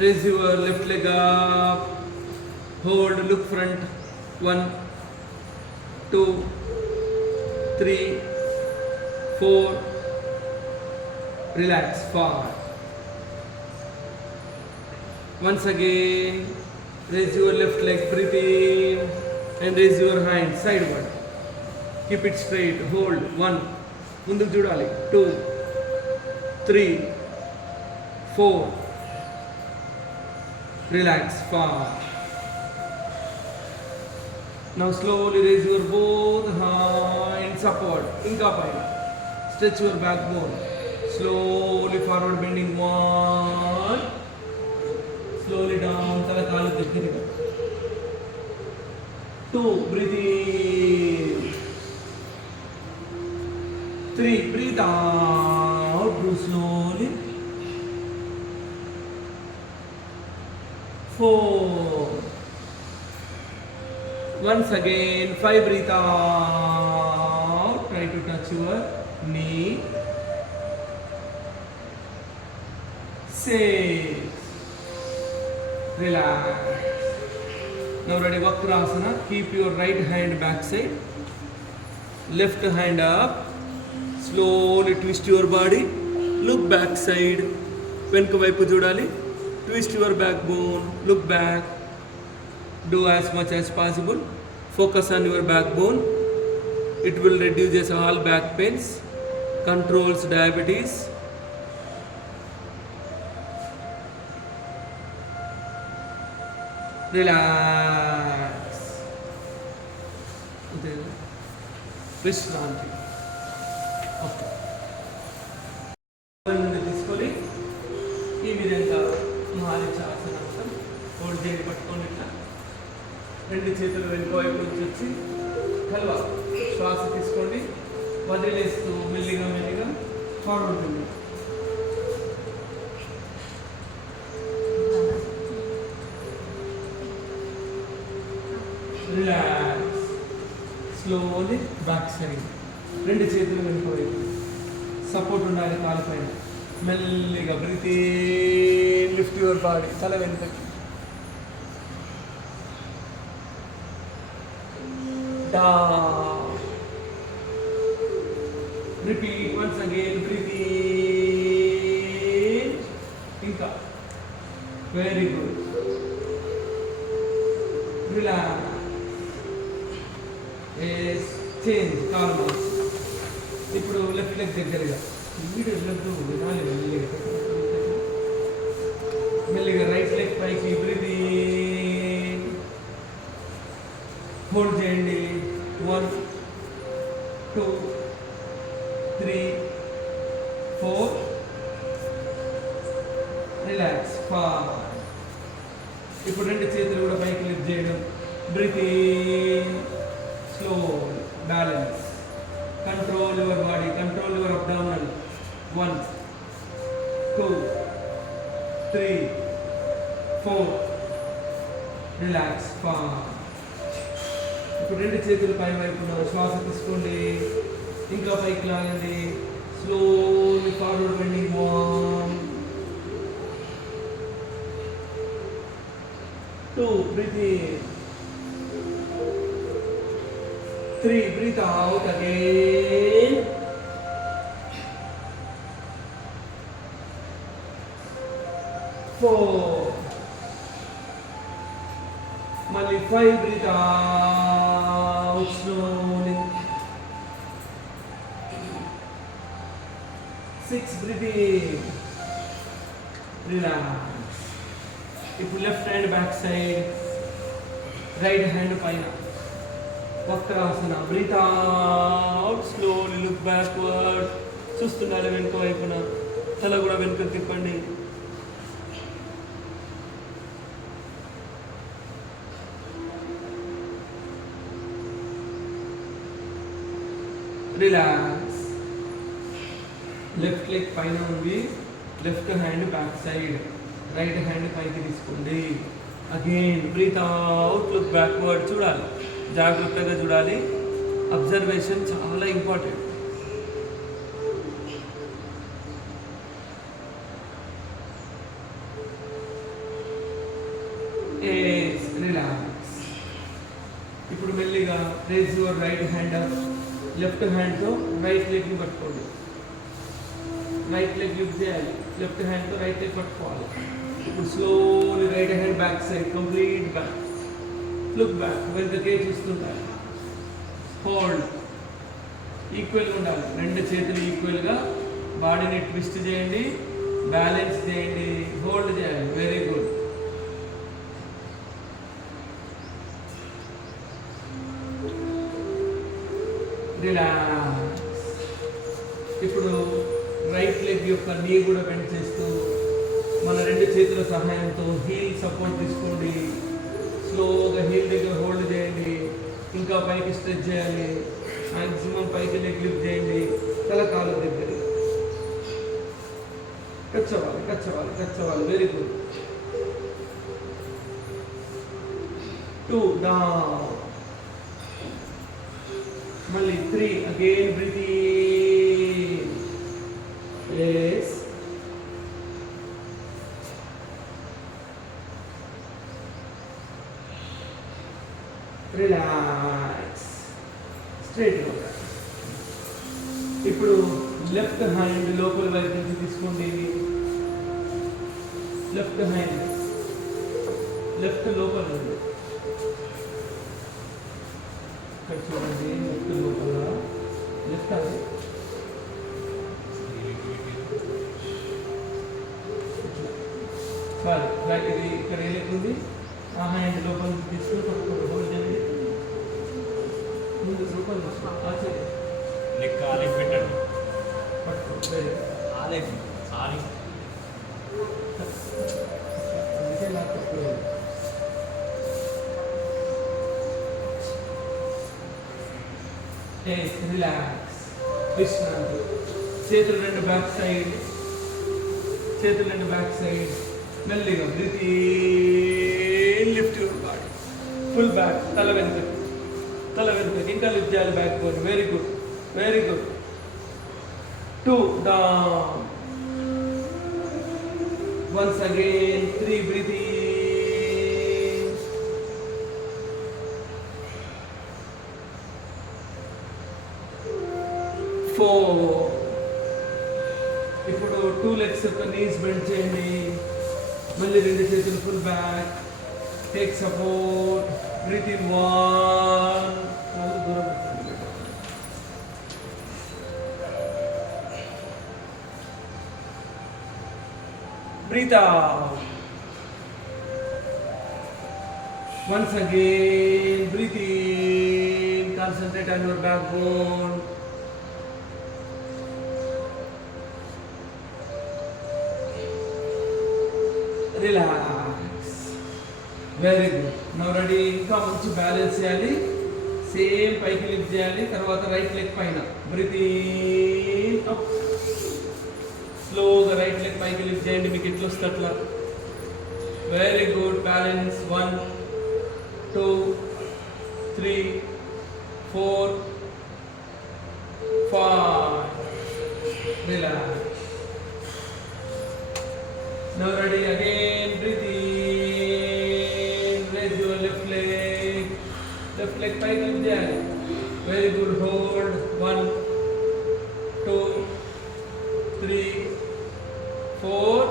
Raise your left leg up. Hold, look front. 1, 2, 3, 4. Relax, forward. Once again, raise your left leg, breathe in, and raise your hand sideward. Keep it straight, hold. 1, ముందుకు చూడాలి. 2, 3, 4. Relax, forward. Now slowly raise your both hands upward. Inka paina. Stretch your backbone. Slowly forward bending. 1. Slowly down. Tala kaalu దగ్గరగా. 2. Breathe in. 3. Breathe out. Do slowly. 4. Once again, 5. Breathe out. Try to touch your knee. 6. Relax. Now ready, Vakrasana. Keep your right hand back side. Left hand up. Slowly twist your body. Look back side. వెనుక వైపు చూడాలి. Twist your backbone. Look back. Do as much as possible. Focus on your backbone. It will reduce all back pains. Controls diabetes. Relax. Vishranti. Okay. తీసుకొని ఈ విధంగా మహాలిచాసనం హోల్డ్ చేసి పట్టుకొని ఇట్లా 2 చేతులు వెనుక వైపు నుంచి వచ్చి కలవ శ్వాస తీసుకోండి, వదిలేస్తూ మెల్లిగా మెల్లిగా ఫార్వర్డ్ ఉంది. రిలాక్స్. Slowly back side. 2 చేతులు వెనుక వైపు, సపోర్ట్ ఉండాలి కాలు పైన. మెల్లిగా breathe in, lift your body తల వెనుకకి. Down. Repeat once again. Breathe in. Inka. Very good. Relax. Yes. Change. Calm. ఇప్పుడు లెఫ్ట్ లెగ్ దగ్గరగా వీడు వెళ్ళొద్దు, వినాలి మెల్లిగా. మెల్లిగా రైట్ లెగ్ పైకి. Breathe in. హోల్డ్ చేయండి. 1, 2, 3, 4. రిలాక్స్. 5. ఇప్పుడు 2 చేతులు కూడా పైకి లిఫ్ట్ చేయడం. Breathe in. Slow. Balance. Control your body. Control your abdominal. 1, 2, 3, 4. Relax. 5. ఇప్పుడు 2 చేతులు పై వైపున శ్వాస తీసుకోండి, ఇంకా పైకి లాగండి. Slowly forward bending. 1, 2. Breathe in. 3. Breathe out again. 4. మళ్ళీ 5. Breathe out slowly. 6. Breathe in. Relax. ఇప్పుడు left hand back side, right hand పైన. Vakrasana. Breathe out slowly. Look backward. చూస్తున్నారు వెనుక వైపున. తల కూడా వెనుక తిప్పండి. రిలాక్స్. లెఫ్ట్ లెగ్ పైన ఉంది, left hand back side, right hand పైకి తీసుకోండి. Again breathe out, look backward. చూడాలి, జాగ్రత్తగా చూడాలి. అబ్జర్వేషన్ చాలా ఇంపార్టెంట్. లెఫ్ట్ హ్యాండ్తో రైట్ లెగ్ని పట్టుకోండి. రైట్ లెగ్ లిఫ్ట్ చేయాలి. లెఫ్ట్ హ్యాండ్తో రైట్ లెగ్ పట్టుకోవాలి. ఇప్పుడు slowly right hand back side complete back. Look back, వెనుకకే చూస్తుంటారు. హోల్డ్, ఈక్వల్గా ఉండాలి. రెండు చేతులు ఈక్వల్గా బాడీని ట్విస్ట్ చేయండి, బ్యాలెన్స్ చేయండి, హోల్డ్ చేయాలి. Very good. రిలాక్స్. ఇప్పుడు రైట్ లెగ్ యొక్క నీ కూడా బెండ్ చేస్తూ మన రెండు చేతుల సహాయంతో హీల్ సపోర్ట్ తీసుకోండి. స్లోగా హీల్ దగ్గర హోల్డ్ చేయండి. ఇంకా పైకి స్ట్రెచ్ చేయాలి. మ్యాక్సిమం పైకి లెగ్ లిఫ్ట్ చేయండి. తల కాలు దగ్గర కచ్చవాలి, కచ్చవాలి, కచ్చవాలి. Very good. 2 డౌన్. మళ్ళీ 3 again. Breathe in. yes. Relax. Straight గా. ఇప్పుడు లెఫ్ట్ హ్యాండ్ లోపల వైపు నుంచి తీసుకోండి. లెఫ్ట్ హ్యాండ్ లెఫ్ట్ లోపల ఉంది. ఇక్కడ చూడండి, లెఫ్ట్ లోపల. లెఫ్ట్ హ్యాండ్ సారీ, ఇది ఇక్కడ ఏ లెక్క ఉంది? ఆ హ్యాండ్ లోపల తీసుకుని పట్టుకోండి. హోల్డ్ చేయండి. ముందు లోపల లెక్క ఆలెక్ పెట్టండి. పట్టుకోండి. ఆలెక్ అందుకే నాకు పట్టుకోండి. రిలాక్స్. విశ్రాంతి. చేతులు రెండు బ్యాక్ సైడ్, చేతులు రెండు బ్యాక్ సైడ్. మెల్లిగా breathe in. Lift your body. Full back. తల వెనుకకి, తల వెనుకకి. ఇంకా లిఫ్ట్ చేయాలి backbone. Very good, very good. 2 down. Once again. 3 breathe in. 4. ఇప్పుడు 2 లెగ్స్ యొక్క నీస్ బెండ్ చేయండి. మళ్ళీ రెండు చేతులు full back. Take support. Breathe in. 1. దూరం పెట్టండి. Breathe out. Once again. Breathe in. Concentrate on your backbone. Relax. Very good. Now ready. ఇంకా మంచి బ్యాలెన్స్ చేయాలి. సేమ్ పైకి లిఫ్ట్ చేయాలి. తర్వాత రైట్ లెగ్ పైన. Breathe in. అప్. స్లోగా రైట్ లెగ్ పైకి లిఫ్ట్ చేయండి. మీకు ఎట్లా వస్తే అట్లా. Very good. Balance. 1 2 3 4 5. Relax. Now ready again. Breathe in. Raise your left leg. Left leg pike lift jayenge. Very good. Hold. 1 2 3 4.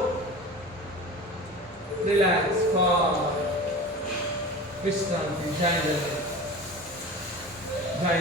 Relax. 5. Vishranti. Jai Jai.